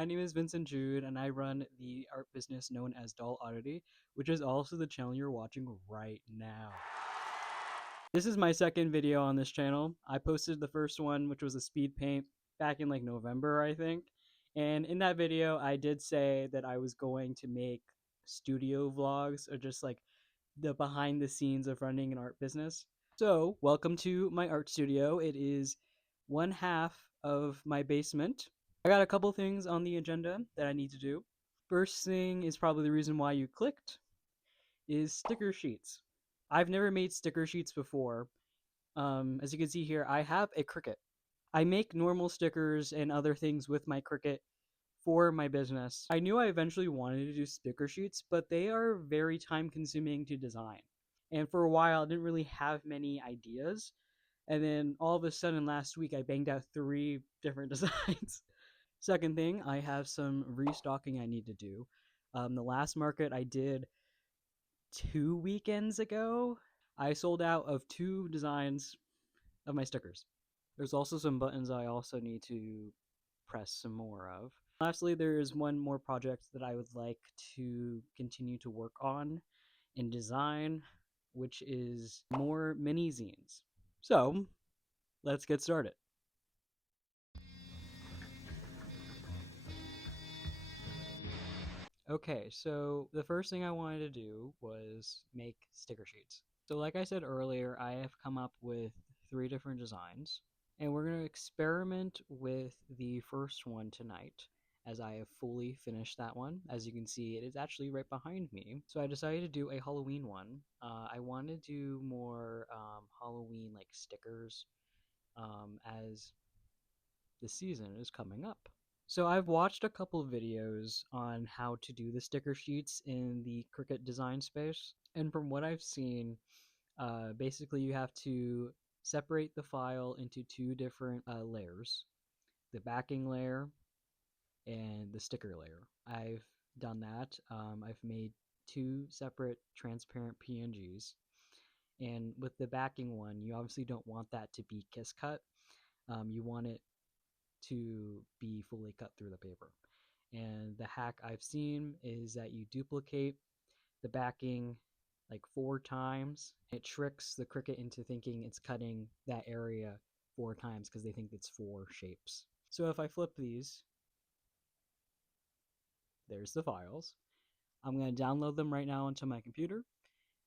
my name is Vincent Jude, and I run the art business known as Doll Oddity, which is also the channel you're watching right now. This is my second video on this channel. I posted the first one, which was a speed paint, back in like November, I think. And in that video, I did say that I was going to make studio vlogs, or just like the behind the scenes of running an art business. So, welcome to my art studio. It is one half of my basement. I got a couple things on the agenda that I need to do. First thing is probably the reason why you clicked, is sticker sheets. I've never made sticker sheets before. As you can see here, I have a Cricut. I make normal stickers and other things with my Cricut for my business. I knew I eventually wanted to do sticker sheets, but they are very time consuming to design. And for a while, I didn't really have many ideas. And then all of a sudden last week, I banged out 3 different designs. Second thing, I have some restocking I need to do. The last market I did 2 weekends ago, I sold out of 2 designs of my stickers. There's also some buttons I also need to press some more of. Lastly, there is one more project that I would like to continue to work on and design, which is more mini zines. So, let's get started. Okay, so the first thing I wanted to do was make sticker sheets. So like I said earlier, I have come up with 3 different designs, and we're going to experiment with the first one tonight, as I have fully finished that one. As you can see, it is actually right behind me. So I decided to do a Halloween one. I want to do more Halloween like stickers as the season is coming up. So I've watched a couple videos on how to do the sticker sheets in the Cricut design space, and from what I've seen, basically you have to separate the file into 2 different layers, the backing layer and the sticker layer. I've done that. I've made 2 separate transparent PNGs, and with the backing one, you obviously don't want that to be kiss cut. You want it to be fully cut through the paper. And the hack I've seen is that you duplicate the backing like 4 times. It tricks the Cricut into thinking it's cutting that area 4 times because they think it's 4 shapes. So if I flip these, there's the files. I'm going to download them right now onto my computer,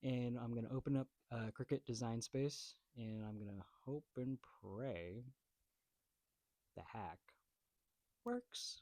and I'm going to open up Cricut Design Space, and I'm going to hope and pray the hack works.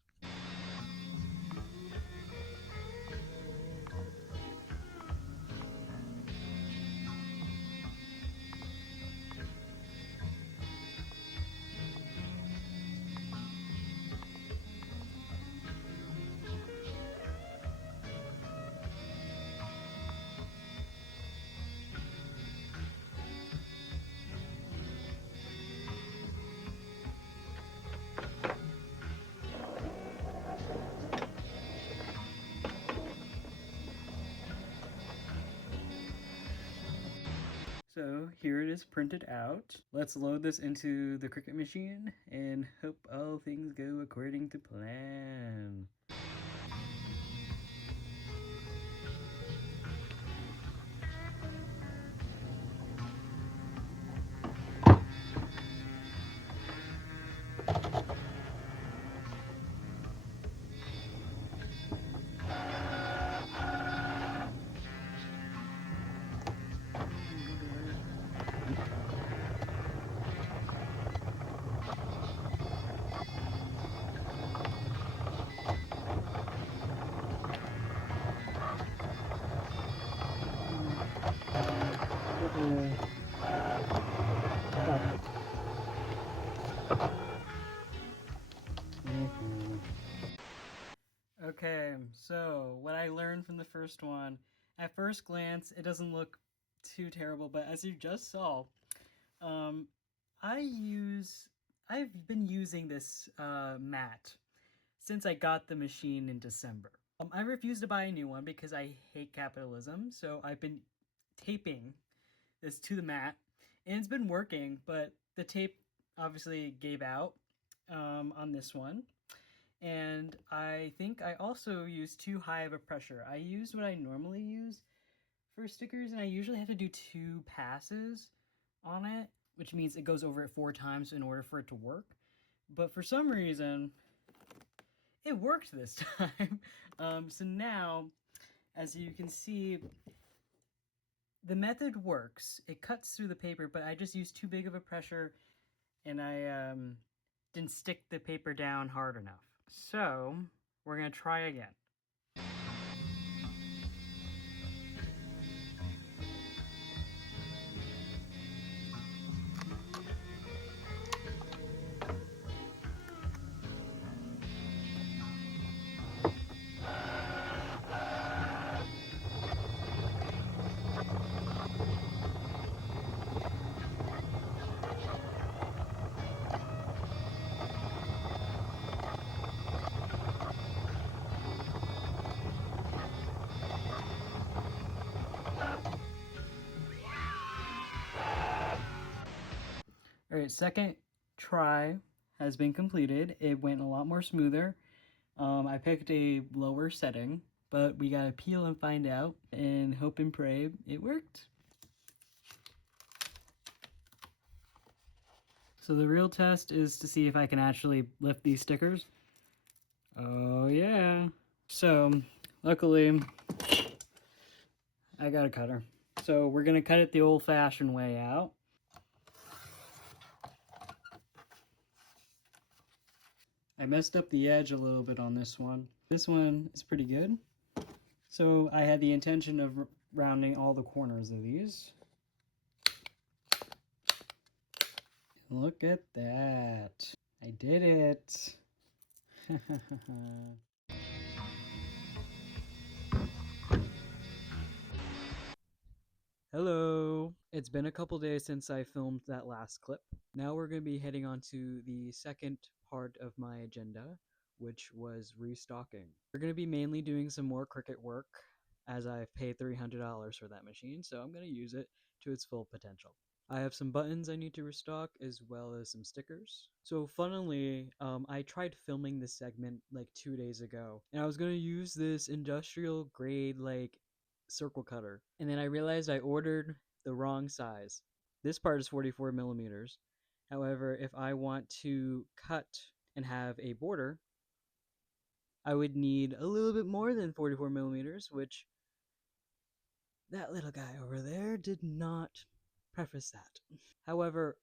So here it is printed out. Let's load this into the Cricut machine and hope all things go according to plan. Okay, so what I learned from the first one, at first glance, it doesn't look too terrible, but as you just saw, um, I've been using this mat since I got the machine in December. I refused to buy a new one because I hate capitalism, so I've been taping this to the mat, and it's been working, but the tape obviously gave out on this one. And I think I also used too high of a pressure. I used what I normally use for stickers, and I usually have to do 2 passes on it, which means it goes over it 4 times in order for it to work. But for some reason, it worked this time. So now, as you can see, the method works. It cuts through the paper, but I just used too big of a pressure, and I didn't stick the paper down hard enough. So we're gonna try again. All right, second try has been completed. It went a lot more smoother. I picked a lower setting, but we gotta peel and find out and hope and pray it worked. So the real test is to see if I can actually lift these stickers. Oh yeah. So luckily I got a cutter. So we're gonna cut it the old-fashioned way out. I messed up the edge a little bit on this one. This one is pretty good. So I had the intention of rounding all the corners of these. Look at that. I did it. Hello. It's been a couple days since I filmed that last clip. Now we're going to be heading on to the second part of my agenda, which was restocking. We're going to be mainly doing some more Cricut work, as I've paid $300 for that machine, so I'm going to use it to its full potential. I have some buttons I need to restock, as well as some stickers. So funnily, I tried filming this segment like 2 days ago, and I was going to use this industrial grade like circle cutter, and then I realized I ordered the wrong size. This part is 44 millimeters. However, if I want to cut and have a border, I would need a little bit more than 44 millimeters, which that little guy over there did not preface that. However,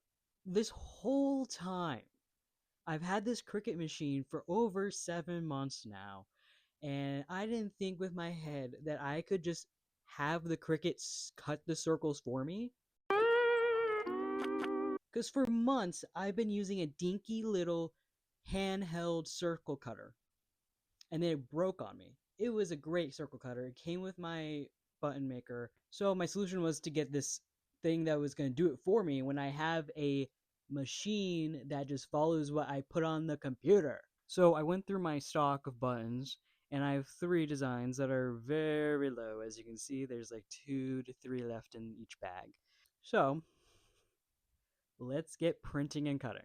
this whole time, I've had this Cricut machine for over 7 months now, and I didn't think with my head that I could just have the Cricut cut the circles for me. Because for months, I've been using a dinky little handheld circle cutter, and then it broke on me. It was a great circle cutter. It came with my button maker. So my solution was to get this thing that was going to do it for me when I have a machine that just follows what I put on the computer. So I went through my stock of buttons, and I have 3 designs that are very low. As you can see, there's like 2 to 3 left in each bag. So let's get printing and cutting.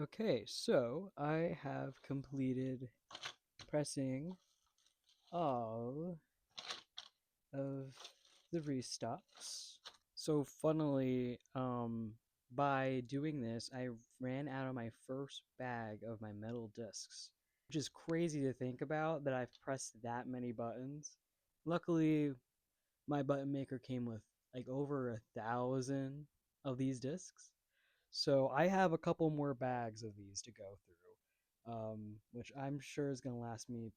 Okay, so I have completed pressing all of the restocks. So funnily, by doing this, I ran out of my first bag of my metal discs, which is crazy to think about that I've pressed that many buttons. Luckily, my button maker came with like over 1,000 of these discs. So I have a couple more bags of these to go through. which I'm sure is going to last me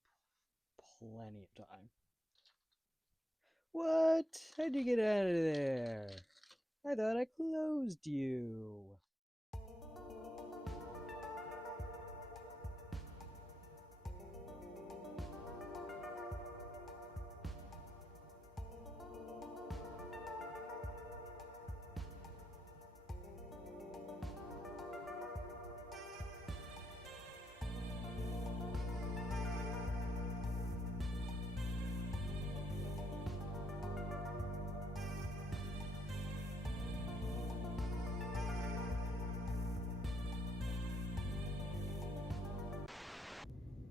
plenty of time. What? How'd you get out of there? I thought I closed you.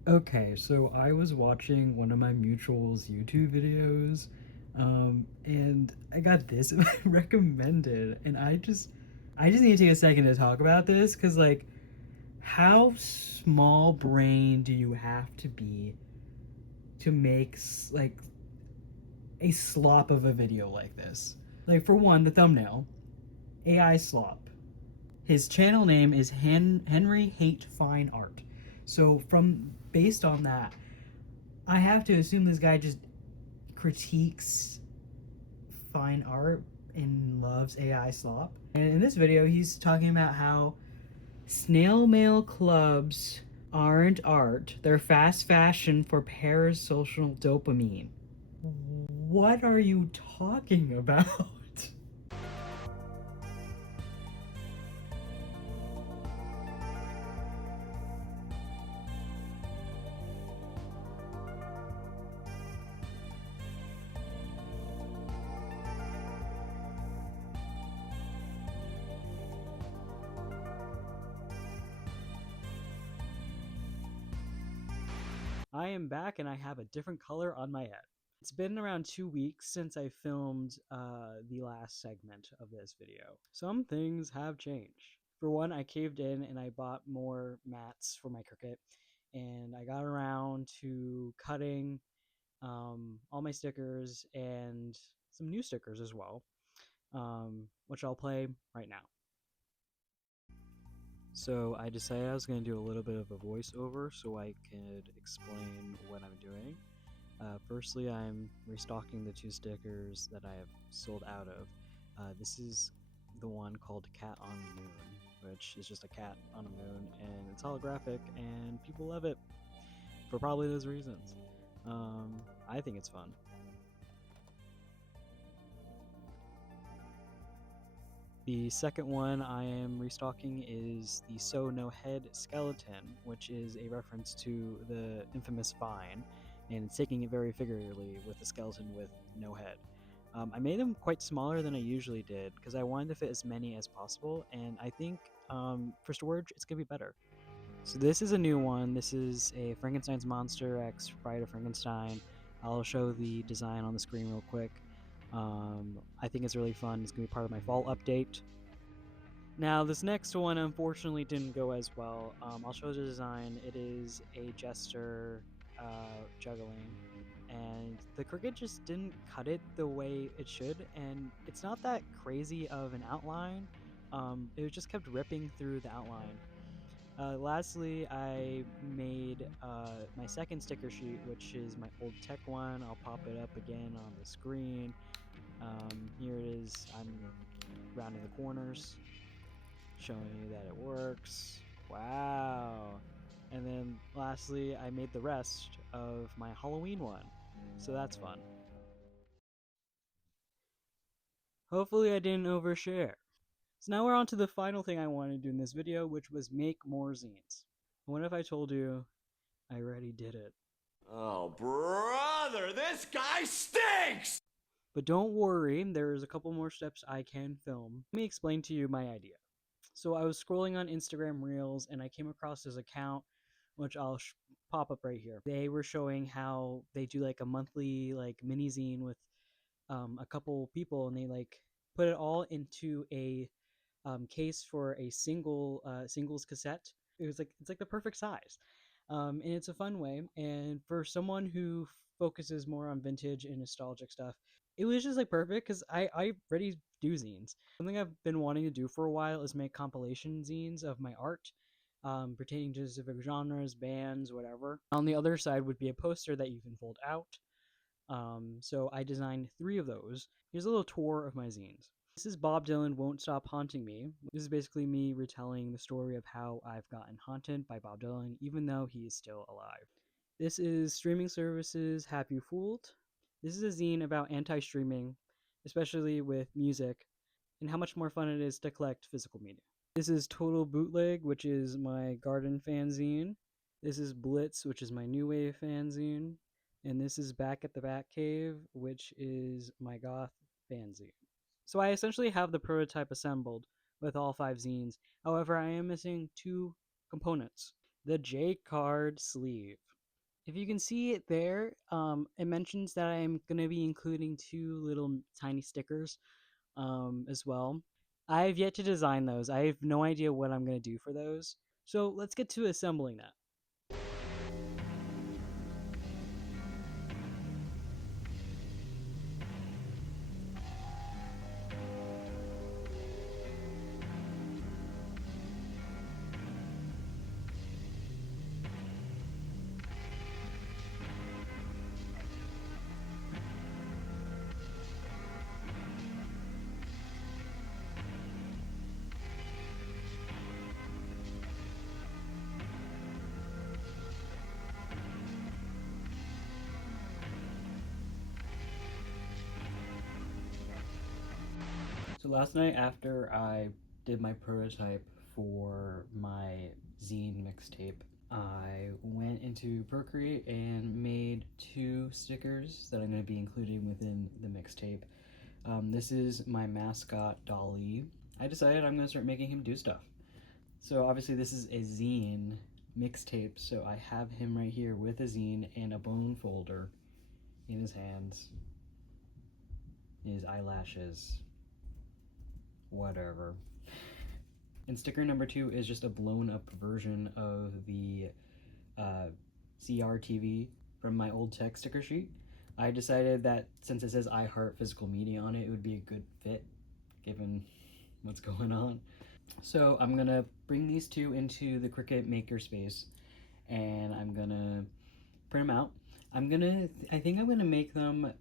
Okay, so I was watching one of my mutuals YouTube videos, and I got this recommended, and I just need to take a second to talk about this, because, like, how small brain do you have to be to make, like, a slop of a video like this? Like, for one, the thumbnail, AI slop. His channel name is Henry Hate Fine Art. So from based on that, I have to assume this guy just critiques fine art and loves AI slop. And in this video, he's talking about how snail mail clubs aren't art, they're fast fashion for parasocial dopamine. What are you talking about? I am back and I have a different color on my head. It's been around 2 weeks since I filmed the last segment of this video. Some things have changed. For one, I caved in and I bought more mats for my Cricut, and I got around to cutting all my stickers and some new stickers as well, which I'll play right now. So I decided I was going to do a little bit of a voiceover so I could explain what I'm doing. Firstly, I'm restocking the 2 stickers that I have sold out of. This is the one called Cat on the Moon, which is just a cat on a moon, and it's holographic, and people love it for probably those reasons. I think it's fun. The second one I am restocking is the Sew No Head skeleton, which is a reference to the infamous Vine, and it's taking it very figuratively with a skeleton with no head. I made them quite smaller than I usually did because I wanted to fit as many as possible, and I think for storage it's going to be better. So this is a new one. This is a Frankenstein's Monster X Bride of Frankenstein. I'll show the design on the screen real quick. I think it's really fun. It's going to be part of my fall update. Now, this next one unfortunately didn't go as well. I'll show the design. It is a jester juggling, and the Cricut just didn't cut it the way it should, and it's not that crazy of an outline. It just kept ripping through the outline. Lastly, I made my second sticker sheet, which is my old tech one. I'll pop it up again on the screen. Here it is. I'm rounding the corners, showing you that it works. Wow. And then lastly, I made the rest of my Halloween one. So that's fun. Hopefully I didn't overshare. So now we're on to the final thing I wanted to do in this video, which was make more zines. What if I told you I already did it? Oh, brother, this guy stinks! But don't worry, there's a couple more steps I can film. Let me explain to you my idea. So I was scrolling on Instagram Reels and I came across this account, which I'll pop up right here. They were showing how they do like a monthly like mini zine with a couple people, and they like put it all into a case for a singles cassette. It's like the perfect size, and it's a fun way. And for someone who focuses more on vintage and nostalgic stuff, it was just like perfect because I already do zines. Something I've been wanting to do for a while is make compilation zines of my art. pertaining to specific genres, bands, whatever. On the other side would be a poster that you can fold out. So I designed 3 of those. Here's a little tour of my zines. This is Bob Dylan Won't Stop Haunting Me. This is basically me retelling the story of how I've gotten haunted by Bob Dylan, even though he is still alive. This is Streaming Services Have You Fooled? This is a zine about anti-streaming, especially with music, and how much more fun it is to collect physical media. This is Total Bootleg, which is my garden fanzine. This is Blitz, which is my new wave fanzine. And this is Back at the Batcave, which is my goth fanzine. So I essentially have the prototype assembled with all 5 zines. However, I am missing 2 components. The J card sleeve. If you can see it there, it mentions that I'm going to be including 2 little tiny stickers as well. I have yet to design those. I have no idea what I'm going to do for those. So let's get to assembling that. So last night after I did my prototype for my zine mixtape, I went into Procreate and made 2 stickers that I'm going to be including within the mixtape. This is my mascot, Dolly. I decided I'm going to start making him do stuff. So obviously this is a zine mixtape, so I have him right here with a zine and a bone folder in his hands, his eyelashes, whatever. And sticker number 2 is just a blown up version of the CRTV from my old tech sticker sheet. I decided that since it says I Heart Physical Media on it, it would be a good fit given what's going on. So I'm gonna bring these 2 into the Cricut makerspace and I'm gonna print them out. I think I'm gonna make them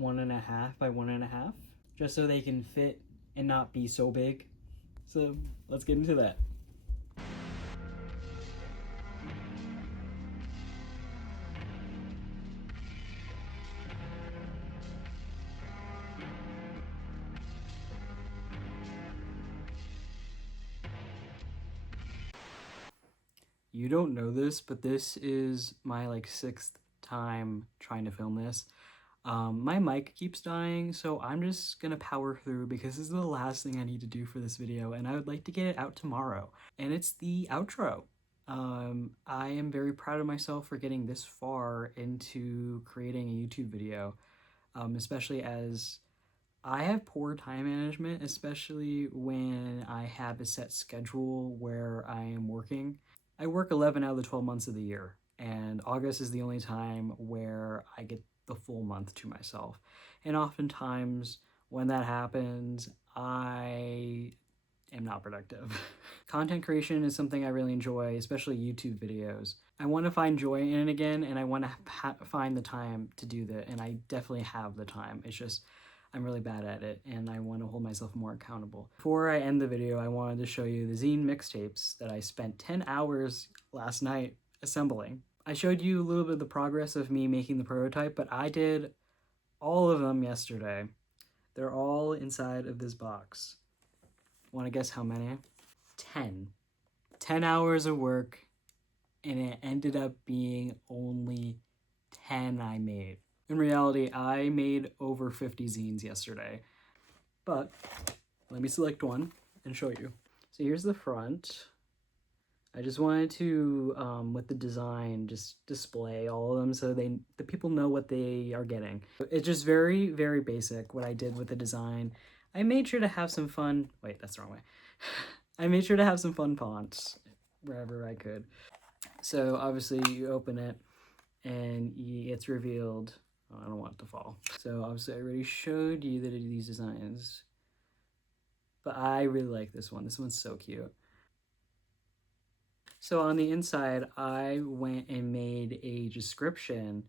1.5 by 1.5 just so they can fit and not be so big. So let's get into that. You don't know this, but this is my like 6th time trying to film this. My mic keeps dying, so I'm just gonna power through because this is the last thing I need to do for this video, and I would like to get it out tomorrow. And it's the outro. I am very proud of myself for getting this far into creating a YouTube video, especially as I have poor time management, especially when I have a set schedule where I am working. I work 11 out of the 12 months of the year, and August is the only time where I get the full month to myself. And oftentimes, when that happens, I am not productive. Content creation is something I really enjoy, especially YouTube videos. I want to find joy in it again, and I want to find the time to do that, and I definitely have the time. It's just I'm really bad at it, and I want to hold myself more accountable. Before I end the video, I wanted to show you the zine mixtapes that I spent 10 hours last night assembling. I showed you a little bit of the progress of me making the prototype, but I did all of them yesterday. They're all inside of this box. Want to guess how many? 10. 10 hours of work, and it ended up being only 10 I made. In reality, I made over 50 zines yesterday, but let me select one and show you. So here's the front. I just wanted to, with the design, just display all of them so the people know what they are getting. It's just very, very basic what I did with the design. I made sure to have some fun, wait, that's the wrong way. I made sure to have some fun fonts wherever I could. So obviously you open it and it's revealed. Oh, I don't want it to fall. So obviously I already showed you that I do these designs, but I really like this one. This one's so cute. So on the inside, I went and made a description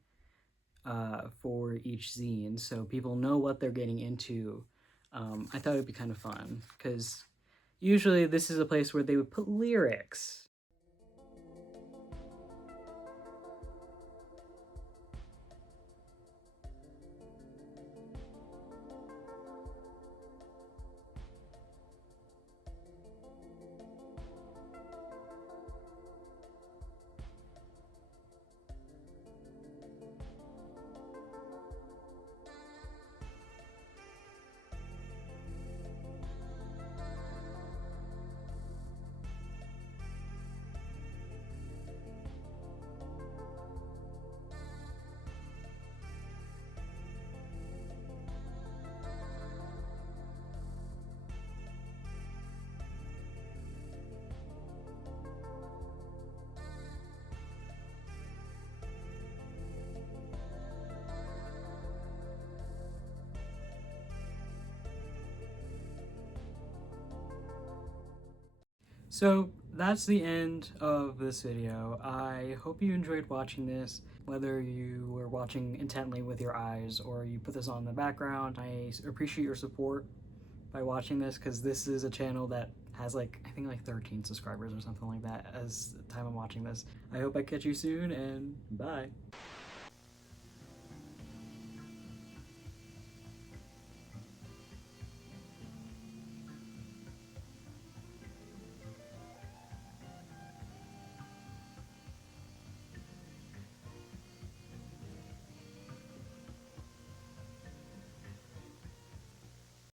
for each zine so people know what they're getting into. I thought it'd be kind of fun because usually this is a place where they would put lyrics. So that's the end of this video. I hope you enjoyed watching this, whether you were watching intently with your eyes or you put this on in the background. I appreciate your support by watching this because this is a channel that has like, I think like 13 subscribers or something like that as the time I'm watching this. I hope I catch you soon and bye.